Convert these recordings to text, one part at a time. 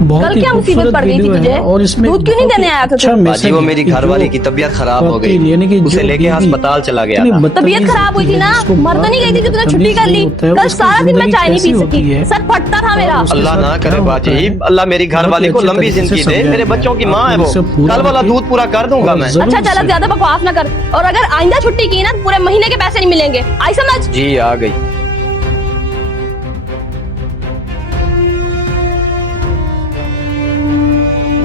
कल क्या मुसीबत पड़ गई थी तुझे? दूध क्यों नहीं देने आया था तू? बाजी वो मेरी घरवाली की तबीयत खराब हो गई, उसे लेके अस्पताल चला गया था। तबीयत खराब हुई थी ना, मर तो नहीं गई थी कि तूने छुट्टी कर ली? कल सारा दिन मैं चाय नहीं पी सकी, सर फटता था मेरा। अल्लाह ना करे बाजी, अल्लाह मेरी घरवाली को लंबी जिंदगी दे, मेरे बच्चों की माँ है वो। कल वाला दूध पूरा कर दूंगा मैं। अच्छा चल, ज्यादा बकवास ना कर, और अगर आइंदा छुट्टी की ना पूरे महीने के पैसे नहीं मिलेंगे, आई समझ? जी आ गई।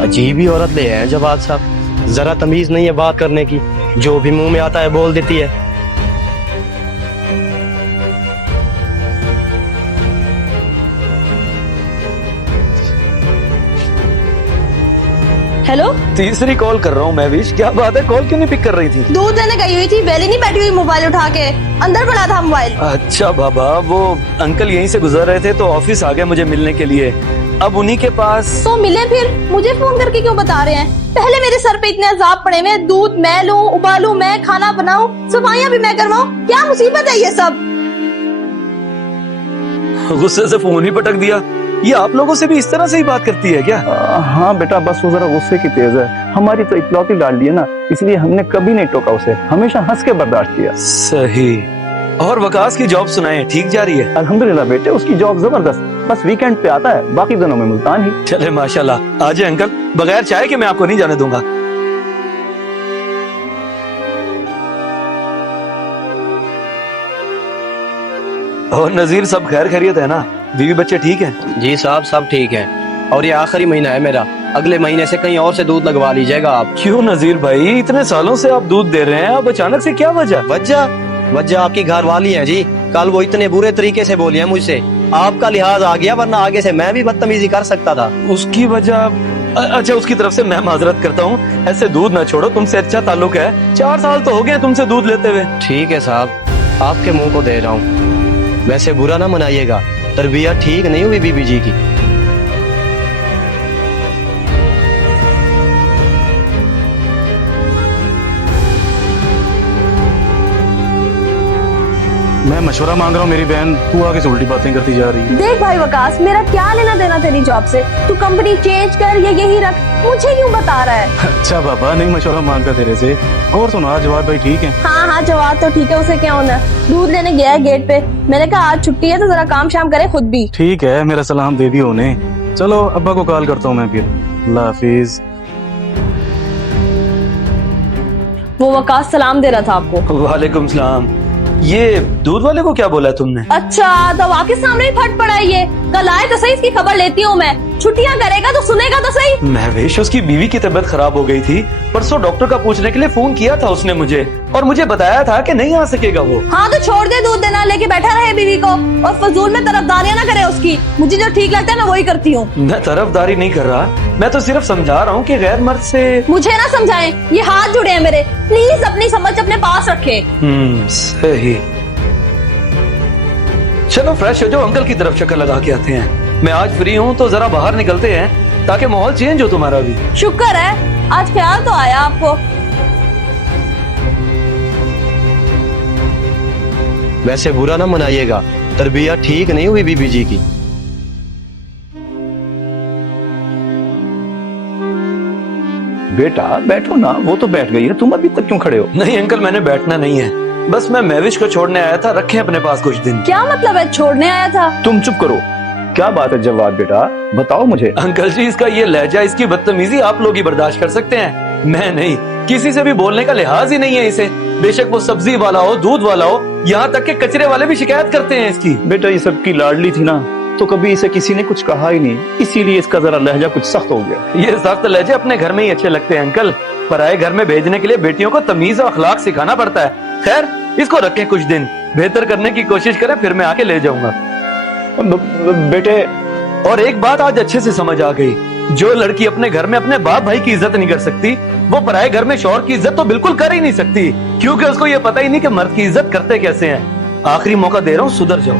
अजीब ही औरत ले हैं जवाद साहब, जरा तमीज नहीं है बात करने की, जो भी मुंह में आता है बोल देती है। हेलो, तीसरी कॉल कर रहा हूँ मैं विश, क्या बात है, कॉल क्यों नहीं पिक कर रही थी? दूध देने गई हुई थी, बेली नहीं बैठी हुई मोबाइल उठा के, अंदर पड़ा था मोबाइल। अच्छा बाबा, वो अंकल यहीं से गुजर रहे थे तो ऑफिस आ गए मुझे मिलने के लिए, अब उन्हीं के पास। तो मिले फिर, मुझे फोन करके क्यों बता रहे हैं? पहले मेरे सर पे इतने अजाब पड़े हुए, दूध मैं लूं, उबालूं मैं, खाना बनाऊं, सफाइयां भी मैं करवाऊं, क्या मुसीबत है ये सब? गुस्से से फोन ही पटक दिया। ये आप लोगों से भी इस तरह से ही बात करती है क्या? हाँ बेटा, बस वो जरा गुस्से की तेज है, हमारी तो इकलौती डाल दी है ना, इसलिए हमने कभी नहीं टोका उसे, हमेशा हंस के बर्दाश्त किया। सही। और वकास की जॉब सुनाए, ठीक जा रही है? अल्हम्दुलिल्लाह बेटे, उसकी जॉब जबरदस्त, बस वीकेंड पे आता है, बाकी दिनों में मुल्तान ही। चले माशाल्लाह। आजे अंकल, बगैर चाय के मैं आपको नहीं जाने दूंगा। और नजीर, सब खैर खैरियत है ना? बीवी बच्चे ठीक हैं? जी साहब सब ठीक है, और ये आखिरी महीना है मेरा, अगले महीने से कहीं और से दूध लगवा लीजिएगा आप। क्यों नजीर भाई, इतने सालों से आप दूध दे रहे हैं, अब अचानक से क्या वजह? वजह आपकी घरवाली है जी, कल वो इतने बुरे तरीके से बोली है मुझसे, आपका लिहाज आ गया, वरना आगे से मैं भी बदतमीजी कर सकता था। उसकी वजह? अच्छा, उसकी तरफ से मैं माजरत करता हूँ, ऐसे दूध ना छोड़ो, तुमसे अच्छा ताल्लुक है, 4 साल तो हो गए तुमसे दूध लेते हुए। ठीक है साहब, आपके मुंह को दे रहा हूँ, वैसे बुरा ना मनाइएगा, तरबियत ठीक नहीं हुई बीबी जी की। मैं मशवरा मांग रहा हूँ मेरी बहन, तू आगे से उल्टी बातें करती जा रही है। देख भाई वकास, मेरा क्या लेना देना तेरी जॉब से, तू कंपनी चेंज कर या यही रख, मुझे क्यों बता रहा है? अच्छा बाबा, नहीं मशवरा मांगता तेरे से। और सुना, जवाद भाई ठीक है? हाँ जवाब तो ठीक है, उसे क्या होना, दूध लेने गया है गेट पे, मैंने कहा आज छुट्टी है तो जरा काम शाम करे खुद भी। ठीक है, मेरा सलाम दे दियो उन्हें। चलो अब्बा को कॉल करता हूँ मैं फिर, अल्लाह हाफिज। वो वकास सलाम दे रहा था आपको। वालेकुम सलाम। ये दूध वाले को क्या बोला तुमने? अच्छा, दवा के सामने ही फट पड़ा है ये, कल आए तो सही, इसकी खबर लेती हूँ मैं, छुट्टियां करेगा तो सुनेगा तो सही। महवेश, उसकी बीवी की तबीयत खराब हो गई थी, परसों डॉक्टर का पूछने के लिए फोन किया था उसने मुझे, और मुझे बताया था कि नहीं आ सकेगा वो। हाँ तो छोड़ दे, दूध देना लेके बैठा रहे बीवी को, और फजूल में तरफदारियां ना करे उसकी, मुझे जो ठीक लगता है मैं वही करती हूँ। मैं तरफदारी नहीं कर रहा, मैं तो सिर्फ समझा रहा हूँ कि गैर मर्द से। मुझे ना समझाएं, ये हाथ जुड़े हैं मेरे, प्लीज अपनी समझ अपने पास रखे। सही। चलो फ्रेश हो जाओ, अंकल की तरफ चक्कर लगा के आते हैं, मैं आज फ्री हूँ तो जरा बाहर निकलते हैं ताकि माहौल चेंज हो तुम्हारा भी। शुक्र है आज ख्याल तो आया आपको। वैसे बुरा ना मनाइएगा, तरबियत ठीक नहीं हुई बीबी जी की। बेटा बैठो ना, वो तो बैठ गई है, तुम अभी तक क्यों खड़े हो? नहीं अंकल, मैंने बैठना नहीं है, बस मैं महविश को छोड़ने आया था, रखे अपने पास कुछ दिन। क्या मतलब है छोड़ने आया था? तुम चुप करो, क्या बात है जवाद बेटा, बताओ मुझे। अंकल जी, इसका ये लहजा, इसकी बदतमीजी आप लोग ही बर्दाश्त कर सकते हैं, मैं नहीं। किसी से भी बोलने का लिहाज ही नहीं है इसे, बेशक वो सब्जी वाला हो, दूध वाला हो, यहाँ तक के कचरे वाले भी शिकायत करते हैं इसकी। बेटा ये सबकी लाडली थी ना, तो कभी इसे किसी ने कुछ कहा ही नहीं, इसीलिए इसका जरा लहजा कुछ सख्त हो गया। ये सख्त लहजे अपने घर में ही अच्छे लगते हैं अंकल, पराए घर में भेजने के लिए बेटियों को तमीज और अखलाक सिखाना पड़ता है। खैर, इसको रखें कुछ दिन, बेहतर करने की कोशिश करें, फिर मैं आके ले जाऊंगा। बेटे, और एक बात आज अच्छे से समझ आ गई, जो लड़की अपने घर में अपने बाप भाई की इज्जत नहीं कर सकती, वो पराए घर में शौहर की इज्जत तो बिल्कुल कर ही नहीं सकती, क्योंकि उसको ये पता ही नहीं कि मर्द की इज्जत करते कैसे हैं। आखिरी मौका दे रहा हूँ, सुधर जाओ।